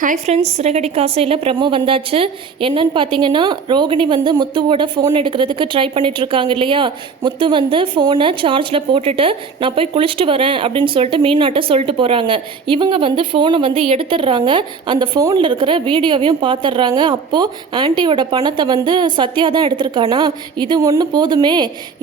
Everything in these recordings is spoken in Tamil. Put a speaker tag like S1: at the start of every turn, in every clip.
S1: ஹாய் ஃப்ரெண்ட்ஸ் சிறகடி காசையில் ப்ரமோ வந்தாச்சு. என்னன்னு பார்த்தீங்கன்னா ரோகிணி வந்து முத்துவோட ஃபோன் எடுக்கிறதுக்கு ட்ரை பண்ணிகிட்ருக்காங்க இல்லையா? முத்து வந்து ஃபோனை சார்ஜில் போட்டுட்டு நான் போய் குளிச்சுட்டு வரேன் அப்படின்னு சொல்லிட்டு மீனாட்ட சொல்லிட்டு போகிறாங்க இவங்க வந்து ஃபோனை வந்து எடுத்துடுறாங்க. அந்த ஃபோனில் இருக்கிற வீடியோவையும் பார்த்துடுறாங்க அப்போது ஆன்ட்டியோட பணத்தை வந்து சத்யா தான் எடுத்திருக்கானா? இது ஒன்று போதுமே.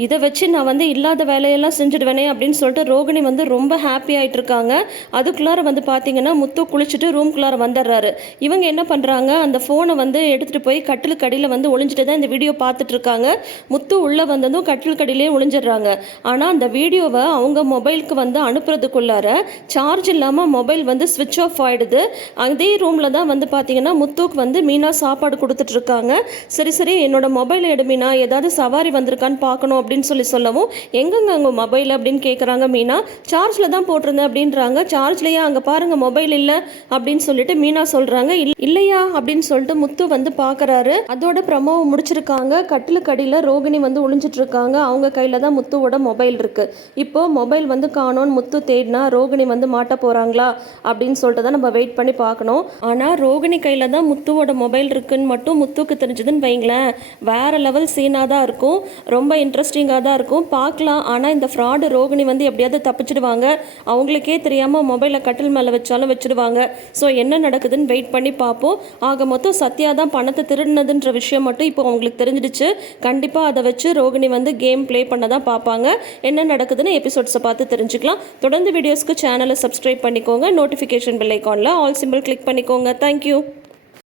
S1: இதை வச்சு நான் வந்து இல்லாத வேலையெல்லாம் செஞ்சுடுவேனே அப்படின்னு சொல்லிட்டு ரோகிணி வந்து ரொம்ப ஹாப்பி ஆகிட்டு இருக்காங்க அதுக்குள்ளார வந்து பார்த்தீங்கன்னா முத்து குளிச்சுட்டு ரூம்குள்ளார வந்துடுறாரு இவங்க என்ன பண்ணுறாங்க அந்த ஃபோனை வந்து எடுத்துகிட்டு போய் கட்டிலுக்கு அடியில் வந்து ஒளிஞ்சிட்டு தான் இந்த வீடியோ பார்த்துட்ருக்காங்க. முத்து உள்ளே வந்ததும் கட்டிலுக்கு அடியிலே ஒளிஞ்சிடுறாங்க. ஆனால் அந்த வீடியோவை அவங்க மொபைலுக்கு வந்து அனுப்புறதுக்குள்ளார சார்ஜ் இல்லாமல் மொபைல் வந்து ஸ்விட்ச் ஆஃப் ஆகிடுது அதே ரூமில் தான் வந்து பார்த்தீங்கன்னா முத்துக்கு வந்து மீனா சாப்பாடு கொடுத்துட்ருக்காங்க. சரி சரி என்னோட மொபைல் எடு மீனா. ஏதாவது சவாரி வந்திருக்கான்னு பார்க்கணும் அப்படின்னு சொல்லி சொல்லவும் எங்கெங்க அங்கே மொபைல் அப்படின்னு கேட்குறாங்க மீனா. சார்ஜில் தான் போட்டிருந்தேன் அப்படின்றாங்க. சார்ஜ்லேயே அங்கே பாருங்கள் மொபைல் இல்லை அப்படின்னு சொல்லிட்டு மீனா சொல்கிறாங்க இல்லையா? அப்படின்னு சொல்லிட்டு முத்து வந்து பாக்குறாரு. அதோட ப்ரமோவை முடிச்சிருக்காங்க. கட்டிலுக்கு அடியில் ரோகிணி வந்து ஒளிஞ்சிட்டு இருக்காங்க அவங்க கையில் தான் முத்துவோட மொபைல் இருக்குது இப்போ மொபைல் வந்து காணோன்னு முத்து தேடினா ரோகிணி வந்து மாட்ட போகிறாங்களா அப்படின்னு சொல்லிட்டு தான் நம்ம வெயிட் பண்ணி பார்க்கணும். ஆனால் ரோகிணி கையில் தான் முத்துவோட மொபைல் இருக்குன்னு மட்டும் முத்துக்கு தெரிஞ்சதுன்னு வைங்களேன். வேற லெவல் சீனாக தான் இருக்கும். ரொம்ப இன்ட்ரெஸ்டிங்காக தான் இருக்கும். பார்க்கலாம். ஆனால் இந்த ஃப்ராடு ரோகிணி வந்து எப்படியாவது தப்பிச்சிடுவாங்க. அவங்களுக்கே தெரியாமல் மொபைலை கட்டில் மேலே வச்சாலும் வச்சிடுவாங்க. ஸோ என்ன நடக்குதுன்னு வெயிட் பண்ணி பார்ப்போம். ஆக மொத்தம் சத்யா தான் பணத்தை திருடினதுன்ற விஷயம் மட்டும் இப்போ அவங்களுக்கு தெரிஞ்சிடுச்சு. கண்டிப்பாக அதை வச்சு ரோகிணி வந்து கேம் ப்ளே பண்ண தான் பார்ப்பாங்க. என்ன நடக்குதுன்னு எபிசோட்ஸை பார்த்து தெரிஞ்சுக்கலாம். தொடர்ந்து வீடியோஸ்க்கு சேனலை சப்ஸ்கிரைப் பண்ணிக்கோங்க. நோட்டிஃபிகேஷன் பெல் ஐக்கானில் ஆல் சிம்பிள் கிளிக் பண்ணிக்கோங்க. Thank you